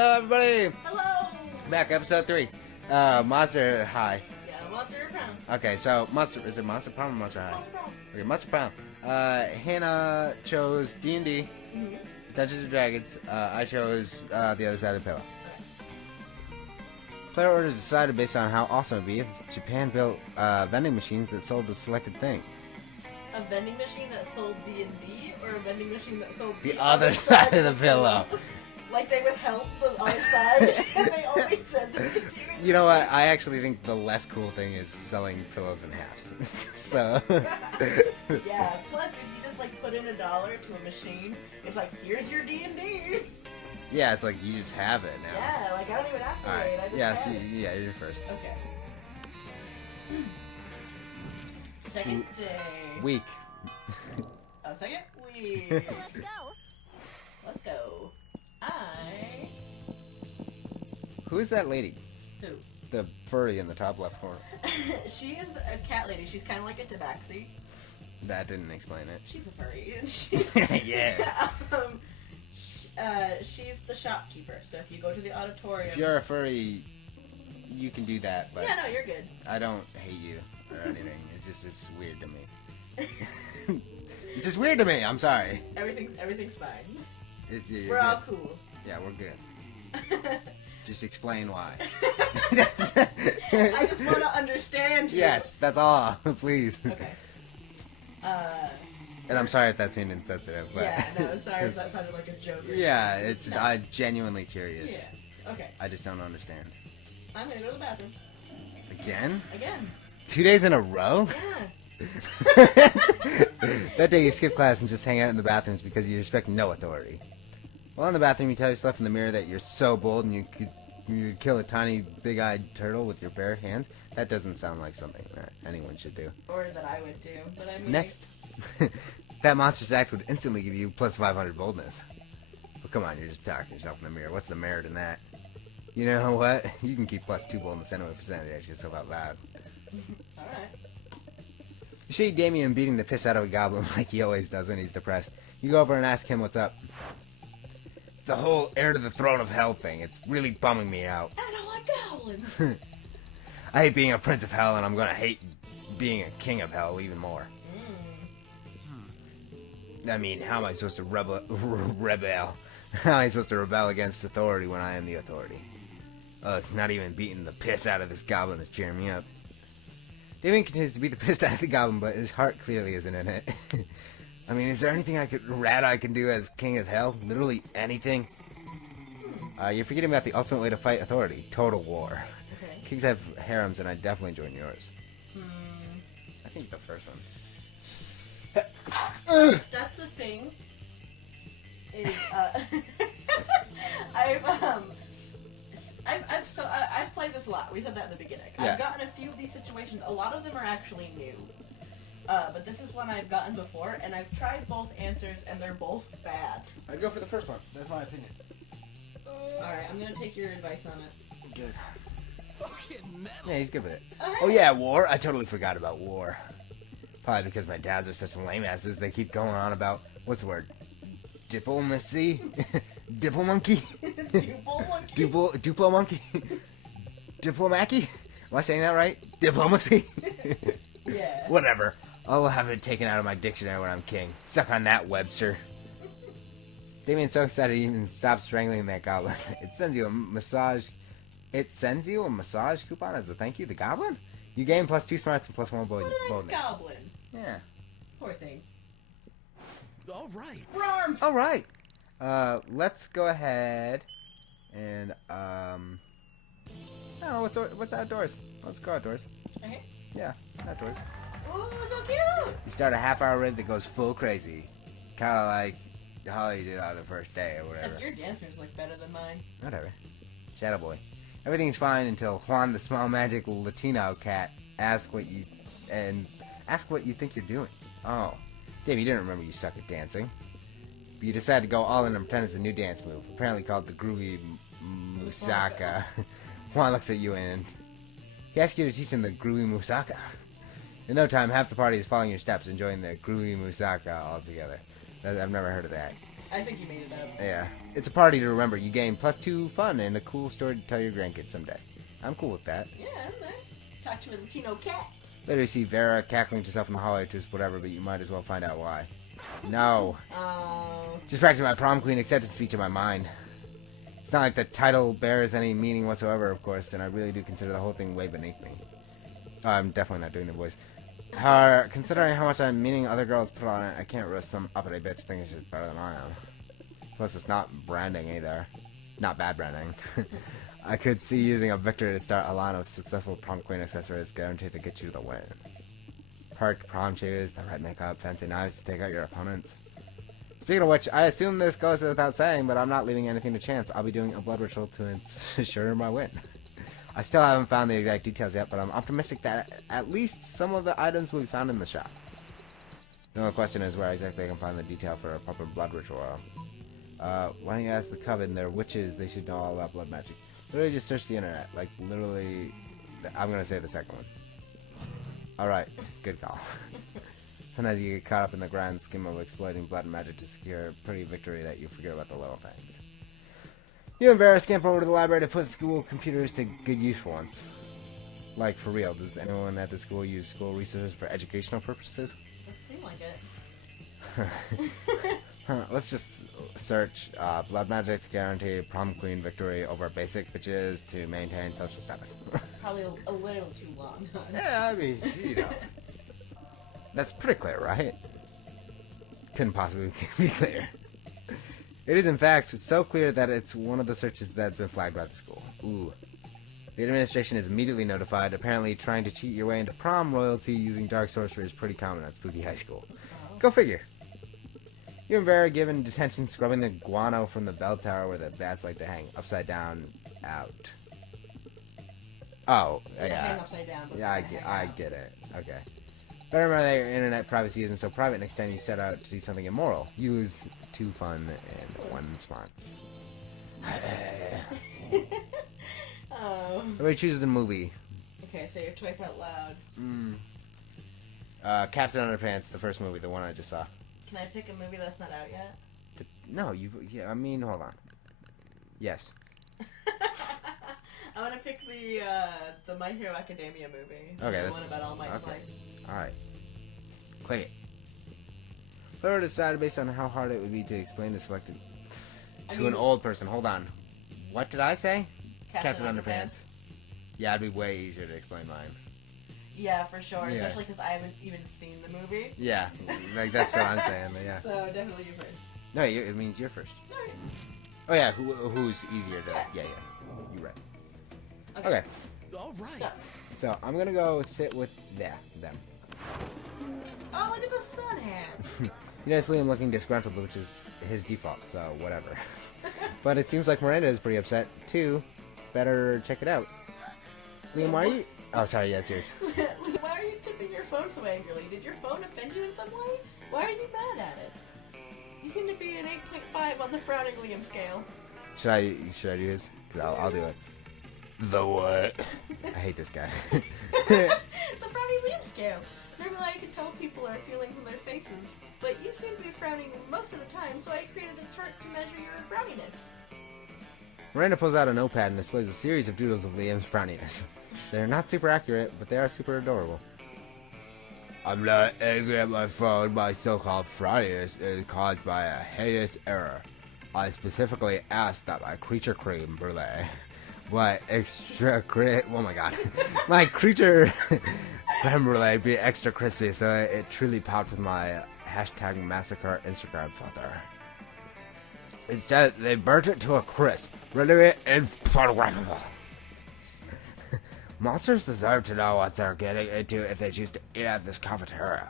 Hello, everybody. Hello. Back, episode 3. Monster High. Yeah, Monster Prom. Okay, so is it Monster Prom or Monster High? Monster Prom. Okay, Monster Prom. Hannah chose D&D, Dungeons and Dragons. I chose the other side of the pillow. Player orders decided based on how awesome it'd be if Japan built vending machines that sold the selected thing. A vending machine that sold D&D, or a vending machine that sold The other side of the pillow. Like they withheld the other side, and they always said that they do. You know what? I actually think the less cool thing is selling pillows in halves. So. Yeah. Plus, if you just like put in $1 to a machine, it's like, here's your D&D. Yeah, it's like you just have it now. Yeah, like I don't even have to All right. wait. I just Yeah. have So it. yeah, you're first. Okay. Second day. Week. Oh, second week. Let's go. Let's go. Who is that lady? Who? The furry in the top left corner. She is a cat lady. She's kind of like a tabaxi. That didn't explain it. She's a furry, and she. Yeah. She's the shopkeeper. So if you go to the auditorium. If you're a furry, you can do that, but Yeah, no, you're good. I don't hate you or anything. It's weird to me. It's just weird to me. I'm sorry. Everything's fine. You're We're all good. cool. Yeah, we're good. Just explain why. I just want to understand you. Yes, that's all. Please. Okay. And I'm sorry if that seemed insensitive, but Yeah, no, sorry if that sounded like a joke. Or yeah, it's just, No. I'm genuinely curious. Yeah. Okay. I just don't understand. I'm gonna go to the bathroom. Again? Again. 2 days in a row? Yeah. That day you skip class and just hang out in the bathrooms because you respect no authority. While in the bathroom, you tell yourself in the mirror that you're so bold and you could kill a tiny, big-eyed turtle with your bare hands. That doesn't sound like something that anyone should do. Or that I would do, but I mean. Next, that monster's act would instantly give you plus 500 boldness. But come on, you're just talking to yourself in the mirror. What's the merit in that? You know what? You can keep plus 2 boldness anyway for saying the act yourself out loud. Alright. You see Damien beating the piss out of a goblin like he always does when he's depressed. You go over and ask him what's up. It's the whole heir to the throne of hell thing. It's really bumming me out. I don't like goblins. I hate being a prince of hell, and I'm gonna hate being a king of hell even more. I mean, how am I supposed to rebel? How am I supposed to rebel against authority when I am the authority? Not even beating the piss out of this goblin is cheering me up. Damien continues to beat the piss out of the goblin, but his heart clearly isn't in it. I mean, is there anything I can do as king of hell? Literally anything? You're forgetting about the ultimate way to fight authority. Total war. Okay. Kings have harems, and I definitely join yours. I think the first one. That's the thing. Is I've played this a lot. We said that in the beginning. Yeah. I've gotten a few of these situations. A lot of them are actually new. But this is one I've gotten before, and I've tried both answers, and they're both bad. I'd go for the first one. That's my opinion. Alright, I'm gonna take your advice on it. Good. Yeah, he's good with it. Oh, Oh yeah, war. I totally forgot about war. Probably because my dads are such lame asses. They keep going on about what's the word? Diplomacy? Diplomonkey? Duplo monkey? Diplomacy? Am I saying that right? Diplomacy? Yeah. Whatever. I'll have it taken out of my dictionary when I'm king. Suck on that, Webster. Damien's so excited he even stopped strangling that goblin. It sends you a massage coupon as a thank you. The goblin? You gain plus 2 smarts and plus 1 What a nice boldness. goblin. Yeah. Poor thing. All right. Rarm! All right. Let's go ahead and I don't know what's outdoors. Let's go outdoors. Okay. Yeah, outdoors. Ooh, so cute! You start a half-hour raid that goes full crazy, kind of like Holly did on the first day or whatever. Except your dance moves like better than mine. Whatever. Shadow Boy. Everything's fine until Juan, the small magic Latino cat, asks what you think you're doing. Oh, Dave, you didn't remember you suck at dancing. You decide to go all in and pretend it's a new dance move, apparently called the Groovy Musaka. Juan looks at you and he asks you to teach him the Groovy Musaka. In no time, half the party is following your steps, enjoying the Groovy Musaka all together. I've never heard of that. I think you made it up. Yeah. It's a party to remember. You gain +2 fun and a cool story to tell your grandkids someday. I'm cool with that. Yeah, isn't it? Talk to a Latino cat. Later you see Vera cackling to herself in the hallway, just whatever, but you might as well find out why. No. Oh. Just practicing my prom queen acceptance speech in my mind. It's not like the title bears any meaning whatsoever, of course, and I really do consider the whole thing way beneath me. I'm definitely not doing the voice. However, considering how much I'm meaning other girls put on it, I can't risk some uppity bitch thinking she's better than I am. Plus, it's not branding either. Not bad branding. I could see using a victory to start a line of successful prom queen accessories guaranteed to get you the win. Parked prom shoes, the right makeup, fancy knives to take out your opponents. Speaking of which, I assume this goes without saying, but I'm not leaving anything to chance. I'll be doing a blood ritual to ensure my win. I still haven't found the exact details yet, but I'm optimistic that at least some of the items will be found in the shop. The only question is where exactly I can find the detail for a proper blood ritual. Why don't you ask the coven? They're witches. They should know all about blood magic. Literally just search the internet. Like, literally, I'm going to say the second one. Alright, good call. Sometimes you get caught up in the grand scheme of exploiting blood magic to secure a pretty victory that you forget about the little things. You and Vera scamper over to the library to put school computers to good use for once. Like, for real, does anyone at the school use school resources for educational purposes? Doesn't seem like it. Let's just search blood magic to guarantee prom queen victory over basic bitches to maintain social status. Probably a little too long. Yeah, I mean, you know. That's pretty clear, right? Couldn't possibly be clear. It is, in fact, so clear that it's one of the searches that's been flagged by the school. Ooh. The administration is immediately notified. Apparently, trying to cheat your way into prom royalty using dark sorcery is pretty common at Spooky High School. Go figure. You and Vera given detention scrubbing the guano from the bell tower where the bats like to hang upside down out. Oh, yeah. Hang upside down. Yeah, I get it. Okay. But remember that your internet privacy isn't so private next time you set out to do something immoral. Use 2 fun and 1 smarts. Oh. Everybody chooses a movie. Okay, say your choice out loud. Captain Underpants, the first movie, the one I just saw. Can I pick a movie that's not out yet? No, yeah, I mean, hold on. Yes. I want to pick the My Hero Academia movie. Okay, the one about All Might's life. Alright. Click it. Laura decided based on how hard it would be to explain the selected to an old person. Hold on. What did I say? Captain Underpants. Yeah, it'd be way easier to explain mine. Yeah, for sure. Yeah. Especially because I haven't even seen the movie. Yeah, like that's what I'm saying. Yeah. So definitely you first. No, it means you're first. Alright. Oh yeah, who's easier to? Yeah. You're right. Okay. All right. So I'm gonna go sit with them. Oh, look at the sun hat. You notice Liam looking disgruntled, which is his default, so whatever. But it seems like Miranda is pretty upset, too. Better check it out. Liam, why are you... Oh, sorry, yeah, it's yours. Why are you tipping your phone so angrily? Did your phone offend you in some way? Why are you mad at it? You seem to be an 8.5 on the frowning Liam scale. Should I do his? 'Cause I'll do it. The what? I hate this guy. The frowning Liam scale. Normally I can tell people are feeling from their faces, but you seem to be frowning most of the time, so I created a chart to measure your frowniness. Miranda pulls out a notepad and displays a series of doodles of Liam's frowniness. They're not super accurate, but they are super adorable. I'm not angry at my phone. My so-called frowniness is caused by a heinous error. I specifically asked that my creature creme brulee, my creature creme brulee be extra crispy, so it truly popped with my #massacre Instagram filter. Instead, they burnt it to a crisp, rendering it unphotographable. Monsters deserve to know what they're getting into if they choose to eat at this cafeteria,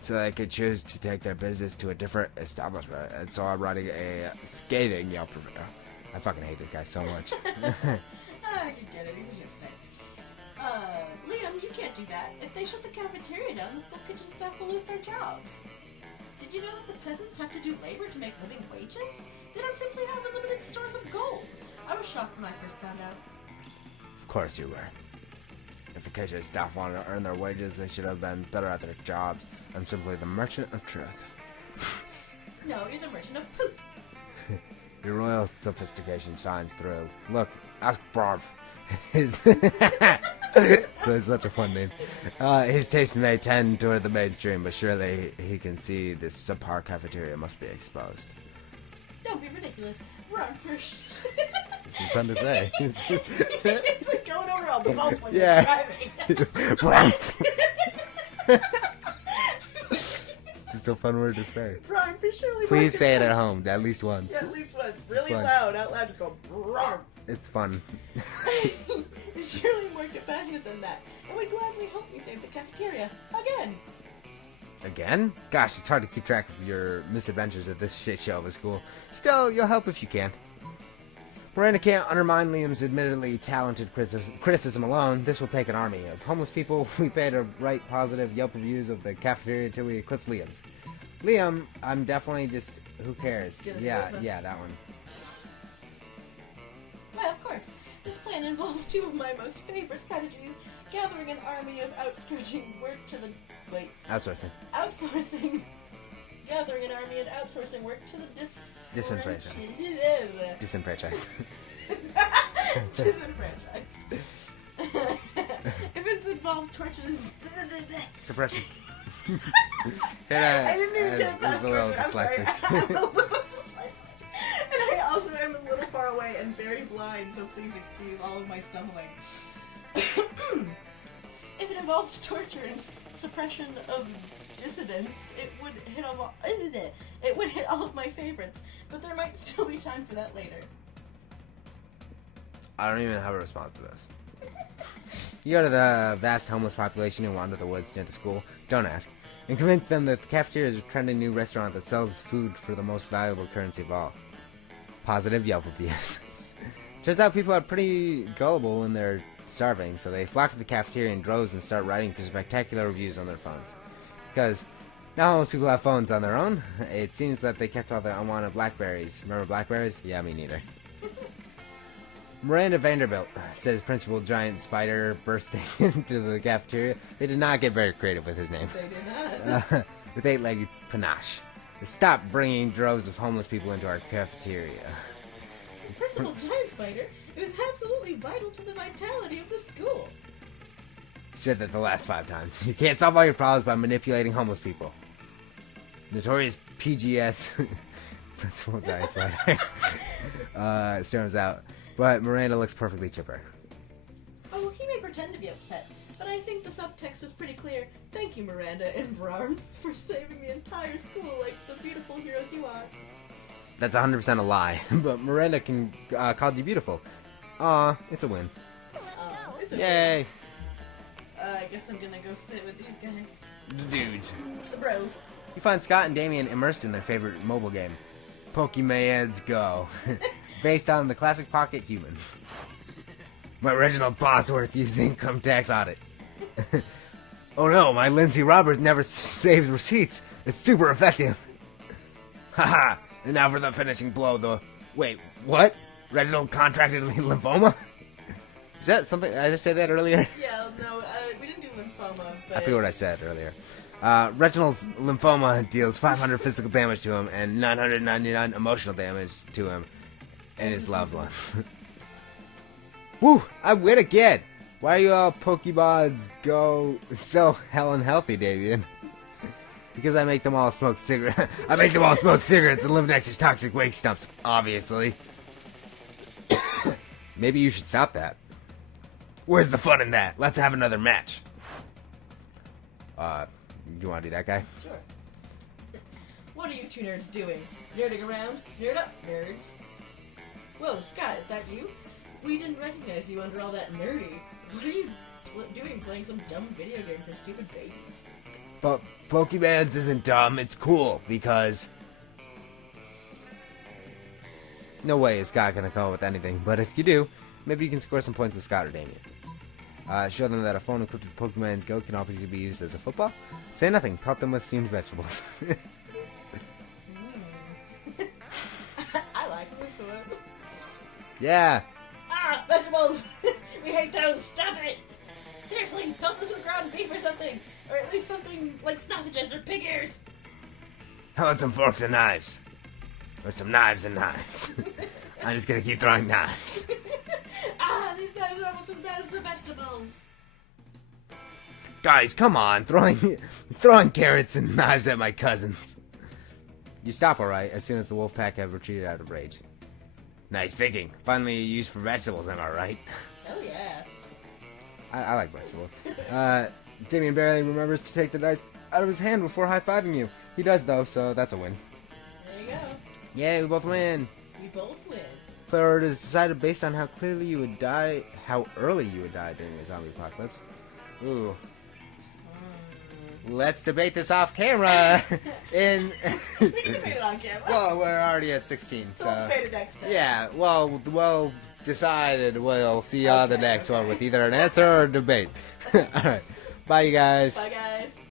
so they can choose to take their business to a different establishment. And so I'm writing a scathing Yelp review. I fucking hate this guy so much. I can get it. He's interesting. Liam, you can't do that. If they shut the cafeteria down, the school kitchen staff will lose their jobs. Did you know that the peasants have to do labor to make living wages? They don't simply have unlimited stores of gold. I was shocked when I first found out. Of course you were. If the kitchen staff wanted to earn their wages, they should have been better at their jobs. I'm simply the merchant of truth. No, you're the merchant of poop. Your royal sophistication shines through. Look, ask Barf. His so it's such a fun name. His taste may tend toward the mainstream, but surely he can see this subpar cafeteria must be exposed. Don't be ridiculous. We're on first. It's fun to say. It's like going over a bump when Yeah. you're driving. Barf. It's just a fun word to say. Prime for surely. Please say it at home, at least once. Yeah, at least once. Really once. loud, out loud. Just go. Brum. It's fun. Surely more compassionate than that, and would gladly help me save the cafeteria again. Again? Gosh, it's hard to keep track of your misadventures at this shit show of a school. Still, you'll help if you can. Miranda can't undermine Liam's admittedly talented criticism alone. This will take an army of homeless people we pay to write positive Yelp reviews of the cafeteria until we eclipse Liam's. Liam, I'm definitely just... Who cares? Yeah, that one. Well, of course. This plan involves two of my most favorite strategies: gathering an army of outsourcing work to the... Wait. Outsourcing. Outsourcing. Gathering an army and outsourcing work to the Disenfranchised. Disenfranchised. If it's involved torches... Suppression. I didn't even get past a little torture. I'm sorry. dyslexic. I'm a little dyslexic. And I also am a little far away and very blind, so please excuse all of my stumbling. If it involved torture and suppression of dissidents, it would hit all of my favorites, but there might still be time for that later. I don't even have a response to this. You go to the vast homeless population who wander the woods near the school, don't ask, and convince them that the cafeteria is a trendy new restaurant that sells food for the most valuable currency of all. Positive Yelp reviews. Turns out people are pretty gullible when they're starving, so they flock to the cafeteria in droves and start writing spectacular reviews on their phones. Because now homeless people have phones on their own, it seems that they kept all the unwanted blackberries. Remember blackberries? Yeah, me neither. Miranda Vanderbilt, says Principal Giant Spider bursting into the cafeteria. They did not get very creative with his name. They did not. With eight-legged panache. Stop bringing droves of homeless people into our cafeteria. Principal Giant Spider, it was absolutely vital to the vitality of the school. Said that the last 5 times. You can't solve all your problems by manipulating homeless people. Notorious PGS Principal Giant Spider storms out. But Miranda looks perfectly chipper. Oh, he may pretend to be upset, but I think the subtext was pretty clear. Thank you, Miranda and Brom, for saving the entire school like the beautiful heroes you are. That's 100% a lie, but Miranda can call you beautiful. Aw, it's a win. It's a Yay! I guess I'm gonna go sit with these guys. Dudes. The bros. You find Scott and Damien immersed in their favorite mobile game, Pokemans Go, based on the classic Pocket Humans. My Reginald Bosworth used income tax audit. Oh no, my Lindsay Roberts never saves receipts. It's super effective. Haha, and now for the finishing blow, Wait, what? Reginald contracted lymphoma? Is that something? Did I just say that earlier? Yeah, no, we didn't do lymphoma, but... I forget what I said earlier. Reginald's lymphoma deals 500 physical damage to him and 999 emotional damage to him and his loved ones. Woo! I win again! Why are you all Pokemods Go so hell unhealthy, Damien? Because I make them all smoke cigarettes. I make them all smoke cigarettes and live next to toxic waste stumps, obviously. Maybe you should stop that. Where's the fun in that? Let's have another match. You want to do that guy? Sure. What are you two nerds doing? Nerding around? Nerd up, nerds. Whoa, Scott, is that you? We didn't recognize you under all that nerdy. What are you doing playing some dumb video game for stupid babies? But Pokemans isn't dumb, it's cool, because... No way is Scott gonna come up with anything, but if you do, maybe you can score some points with Scott or Damien. Show them that a phone equipped with Pokemon's Go can obviously be used as a football. Say nothing, prop them with steamed vegetables. I like this one. Yeah! Ah, vegetables! We hate those! Stop it! Seriously, pelt us with ground beef or something! Or at least something like sausages or pig ears! How about some forks and knives? Or some knives and knives. I'm just gonna keep throwing knives. These knives are almost as bad as the vegetables. Guys, come on, throwing carrots and knives at my cousins. You stop, alright, as soon as the wolf pack have retreated out of rage. Nice thinking. Finally a use for vegetables, am I right? Hell yeah. I like vegetables. Damien barely remembers to take the knife out of his hand before high-fiving you. He does, though, so that's a win. There you go. Yay, we both win. We both win. Player is decided based on how early you would die during a zombie apocalypse. Ooh. Let's debate this off camera. We can debate it on camera. Well, we're already at 16, so. We'll debate it next time. Yeah, well decided. We'll see you on the next one with either an answer or a debate. All right. Bye, you guys. Bye, guys.